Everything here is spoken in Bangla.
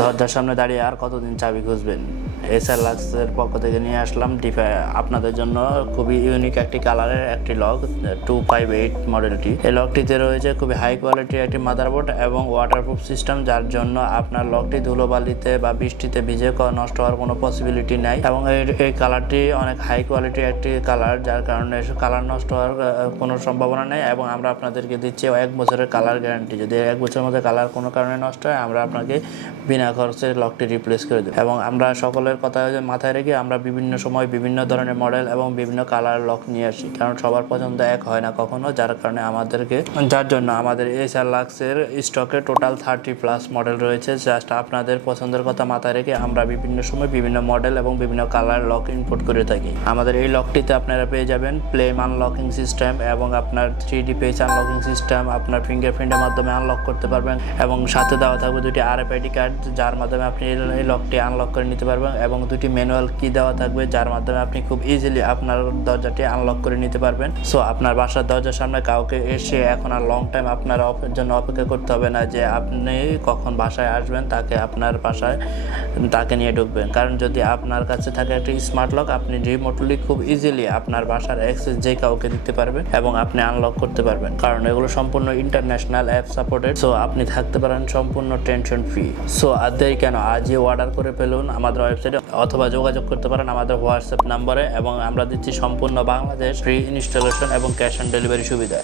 দরজার সামনে দাঁড়িয়ে আর কতদিন চাবি খুঁজবেন? এসআর লাক্সের পক্ষ থেকে নিয়ে আসলাম আপনাদের জন্য খুবই ইউনিক একটি কালারের একটি লক 258 মডেলটি। এই লকটিতে রয়েছে খুবই হাই কোয়ালিটির একটি মাদারবোর্ড এবং ওয়াটারপ্রুফ সিস্টেম, যার জন্য আপনার লকটি ধুলোবালিতে বা বৃষ্টিতে ভিজে নষ্ট হওয়ার কোনো পসিবিলিটি নাই। এবং এই কালারটি অনেক হাই কোয়ালিটির একটি কালার, যার কারণে কালার নষ্ট হওয়ার কোনো সম্ভাবনা নেই। এবং আমরা আপনাদেরকে দিচ্ছি 1 বছরের কালার গ্যারান্টি। যদি 1 বছরের মধ্যে কালার কোনো কারণে নষ্ট হয়, আমরা আপনাকে বিনা খরচে লকটি রিপ্লেস করে দেব। এবং আমরা সকলের কথা মাথায় রেখে আমরা বিভিন্ন সময় বিভিন্ন ধরনের মডেল এবং বিভিন্ন কালার লক নিয়ে আসি, কারণ সবার পছন্দ এক হয় না কখনো, যার কারণে যার জন্য আমাদের এসআর লাক্সের স্টকে টোটাল 30+ মডেল রয়েছে। জাস্ট আপনাদের পছন্দের কথা মাথায় রেখে আমরা বিভিন্ন সময় বিভিন্ন মডেল এবং বিভিন্ন কালার লক ইম্পোর্ট করে থাকি। আমাদের এই লকটিতে আপনারা পেয়ে যাবেন প্লেম আনলকিং সিস্টেম এবং আপনার 3D পেজ আনলকিং সিস্টেম, আপনার ফিঙ্গারপ্রিন্টের মাধ্যমে আনলক করতে পারবেন এবং সাথে দেওয়া থাকবে 2টি RFID কার্ড, যার মাধ্যমে আপনি এই লকটি আনলক করে নিতে পারবেন এবং 2টি ম্যানুয়াল কি দেওয়া থাকবে, যার মাধ্যমে আপনি খুব ইজিলি আপনার দরজাটি আনলক করে নিতে পারবেন। সো আপনার বাসার দরজার সামনে কাউকে এসে এখন আর লং টাইম আপনার জন্য অপেক্ষা করতে হবে না যে আপনি কখন বাসায় আসবেন, তাকে আপনার বাসায় তাকে নিয়ে ঢুকবেন। কারণ যদি আপনার কাছে থাকে একটি স্মার্ট লক, আপনি রিমোটলি খুব ইজিলি আপনার বাসার অ্যাক্সেস যে কাউকে দিতে পারবেন এবং আপনি আনলক করতে পারবেন, কারণ এগুলো সম্পূর্ণ ইন্টারন্যাশনাল অ্যাপ সাপোর্টেড। সো আপনি থাকতে পারেন সম্পূর্ণ টেনশন ফ্রি। সো আর দেরি কেন, আজই অর্ডার করে ফেলুন আমাদের ওয়েবসাইটে অথবা যোগাযোগ করতে পারেন আমাদের হোয়াটসঅ্যাপ নাম্বারে। এবং আমরা দিচ্ছি সম্পূর্ণ বাংলাদেশ ফ্রি ইনস্টলেশন এবং ক্যাশ অন ডেলিভারি সুবিধা।